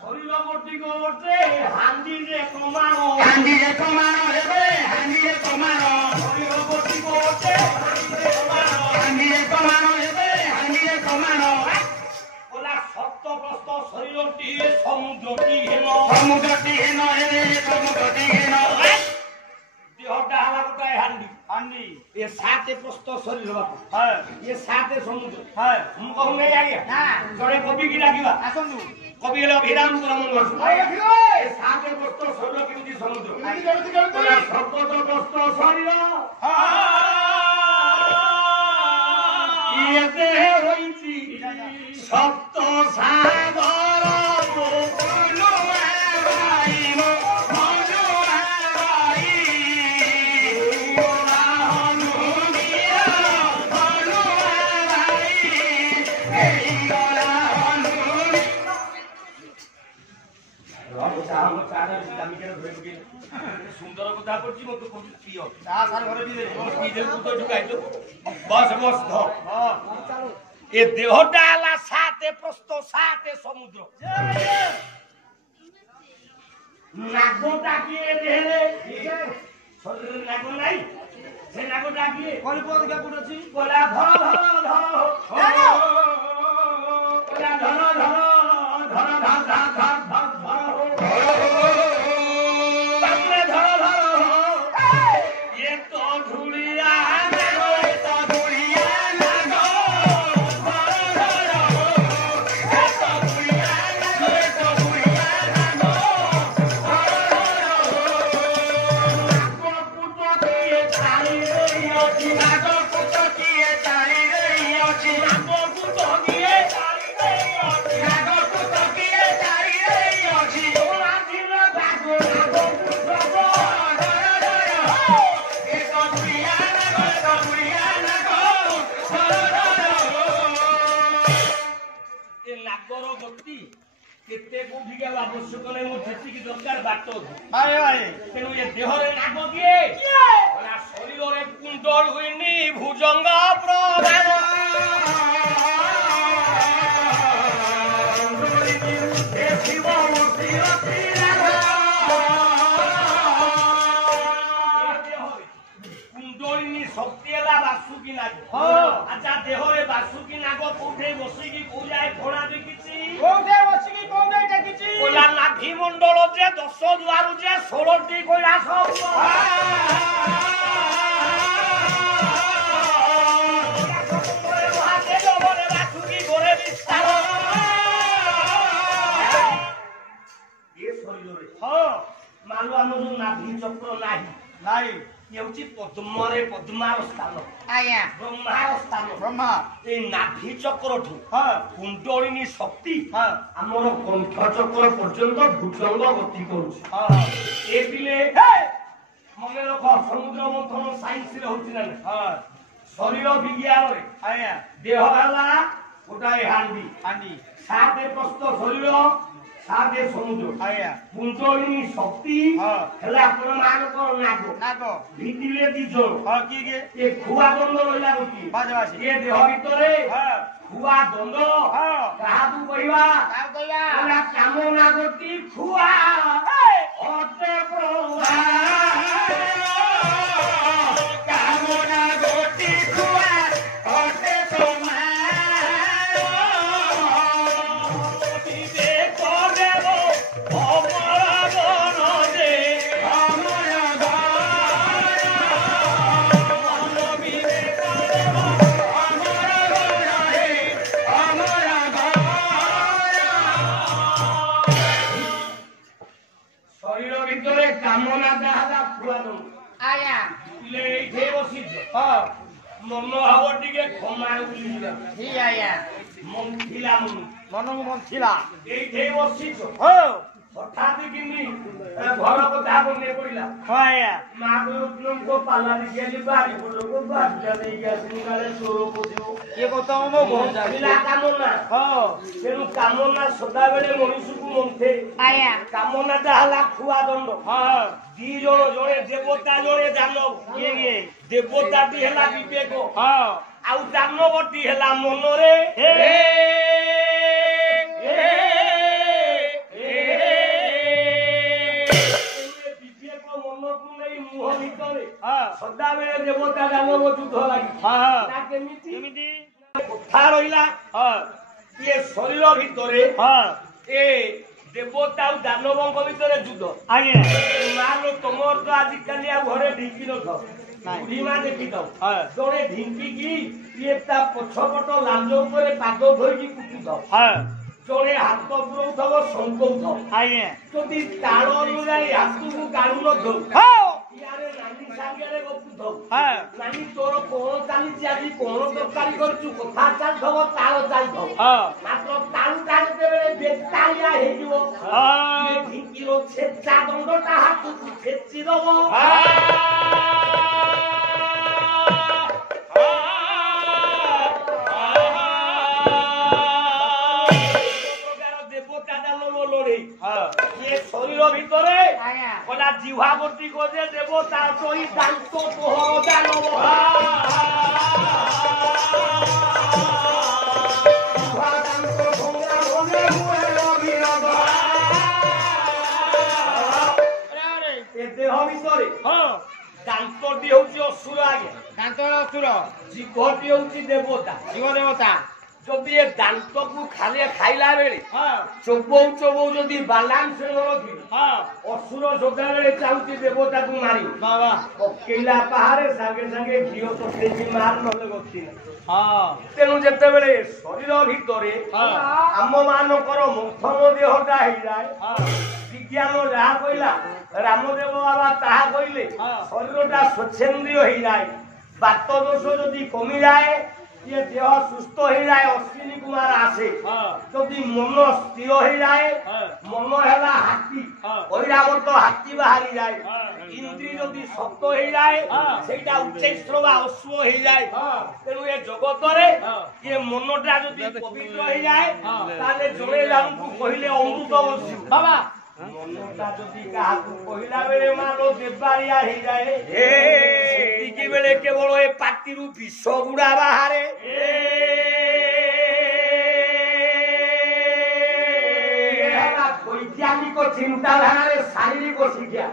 শরীরবর্তী করতে হান্ডিরে কমানো রে হান্ডিরে কমানো শরীরবর্তী করতে হান্ডিরে কমানো রে হান্ডিরে কমানো ওলা সত্য প্রস্ত শরীরটি সমুদ্রটি হেন রে সমুদ্রটি হেন দেহটা হালাকটাই হান্ডি ये साते प्रस्त शरीर बापू ये साते समुद्र हम कहूं नहीं आइए जड़े कवि की लागिबा आसनु कवि हेला अभिराम पुरामन वर्ष ये साते प्रस्त शरीर केमती समुद्र सप्त प्रस्त शरीर ये देह होइछि सप्त सागर सुंदर कथा करछि मत पियो ता सार घर भी पीजे तो ढुकाई तो बस बस ध ए देहटा आला साते प्रस्त साते समुद्र नागोटा किए देहले शरीर नागो नाही से नागोटा किए कोन पद के पुर अछि कोला धर आवश्यक नहीं मु जेतिकी दरकार बाट तेणु ये देहरे नाग किए शरीर में कुंडल हुईनी भुजंग प्रधान कुंडलिनी शक्ति है बासुकी नाग अच्छा देहरे बासुकी नाग कौटे बसिकी कौ जाए घोड़ा देखी कौटे बसिकी कौटे देखी कोला नाभि मंडल जे 10 द्वार जे 16टी कैलाश मालू आम जो नाभि चक्र नाही ये हूँ पद्म रे पद्मार स्थान आया ब्रह्मार स्थान ब्रह्मा ए नाभि चक्र ठू कुंडलिनी शक्ति आमर कंठ चक्र पर्यंत भुजंग गति करूछ ए पिले मने रख समुद्र मंथन साइंस रे होछि ना शरीर विज्ञान रे आया देह हला गोटाए हांडी साते प्रस्त शरीर साते समुद्र आया कुंडलिनी शक्ति हला अपन मान को नाग भितिले दिजो की के ए खुआ दंड रहिला गोटी बाजवासी ए देह भितरे खुआ दंड काहू कहिबा ओला कामना गोटी खुआ अते प्रभा कामना गोटी खुआ अते मन हाव टिके खमाय उलिला ही आया मन थिला मन थिला एठे बसिछ हो हठात किनी घर कथा बने पड़िला आया मां को पाला दिली बारी को बाजा दे गया सिंगाले चोरो कोदियो ये कथा मो बोल जाइला कामना हो सेनु कामना सदा बेले मनुष्य को मनथे आया कामना हला खुआ दंड हां दी जण जणे देवता जणे दानव ये देवताटी हला विवेक हां आउ दानवटी हला मन रे हे ସଦାବେଳେ ଦେବତା ଦାନବ ଯୁଦ୍ଧ ଲାଗି ନା କେମିତି କଥା ରହିଲା ଇଏ ଶରୀର ଭିତରେ ଏ ଦେବତା ଆଉ ଦାନବଙ୍କ ଭିତରେ ଯୁଦ୍ଧ। ଆଜ୍ଞା ମାଲୋ ତମର ତ ଆଜିକାଲି ଆଉ ଘରେ ଢିଙ୍କି ନଥାଉ ବୁଢୀମା ଦେଖିଥାଉ ଜଣେ ଢିଙ୍କିକି ଇଏ ତା ପଛପଟ ଲାଞ୍ଜ ଉପରେ ପାଦ ଧୋଇକି କୁଟୁଥାଉ ଜଣେ ହାତ ପୁରଉଥବ ଶଙ୍ଖଉଥାଉ। ଆଜ୍ଞା ଯଦି ତାଳ ଅନୁଯାୟୀ ହାତକୁ କାଢୁ ନଥାଉ ଇଆଡେ ନାନୀ ସାଙ୍ଗରେ ଗପୁଥାଉ ନାନୀ ତୋର କଣ ଚାଲିଛି ଆଜି କଣ ତରକାରୀ କରୁଛୁ କଥା ଚାଲିଥବ ତାଳ ଚାଲିଥବ ମାତ୍ର ତାଳୁଟା ଯେତେବେଳେ ବେତାଳିଆ ହେଇଯିବ ଢିଙ୍କିର ଛେଚା ଦଣ୍ଡଟା ହାତକୁ ଛେଚି ଦବ। শরীর ভিতরে জিহ্বা বর্তী করে দেব তার সহি দান্ত পোহর দানব দেহ ভিতরে দান্তটি হচ্ছে অসুর আগে দান্ত অসুর জিহ্বটি হচ্ছে দেবতা জীব দেবতা। যদি এ দান্তକୁ ଖାଲି ଖାଇଲା ବେଳେ ଚୋବଉ ଚୋବଉ ଯଦି ବାଲାନ୍ସ ନ ରଖିବ ଅସୁର ସଦାବେଳେ ଚାହୁଁଛି ଦେବତାକୁ ମାରି ପକେଇଲା ପାହାରେ ସାଙ୍ଗେ ସାଙ୍ଗେ ଘିଅ ପକେଇକି ମାର ନହେଲେ ଗତି ତେଣୁ ଯେତେବେଳେ ଶରୀର ଭିତରେ ଆମ ମାନଙ୍କର ମନ୍ଥନ ଦେହଟା ହେଇଯାଏ ବିଜ୍ଞାନ ଯାହା କହିଲା ରାମଦେବ ବାବା ତାହା କହିଲେ ଶରୀରଟା ସ୍ୱଚ୍ଛେନ୍ଦ୍ରିୟ ହେଇଯାଏ ବାତ ଦୋଷ ଯଦି କମିଯାଏ ये देह सुस्थ हो जाए अश्विनी कुमार आसे जदि मन स्थिर हो जाए मन है हाथी ऐरामत तो हाथी बाहरी जाए इंद्री जदि शक्त हो जाए सेटा उच्चैश्रव अश्व हो जाए तेणु ये जगत रे ये मनटा जदि पवित्र हो जाए ताले जणे जानकु कहिले अमृत वर्षी बाबा मनटा जदि काहाकु कहिला बेले मानो देबारिया हो जाए सेतिकी बेले केवल ए पाटिरु विष गुड़ा बाहरे वैज्ञानिक चिंताधारा शारीरिक शिक्षा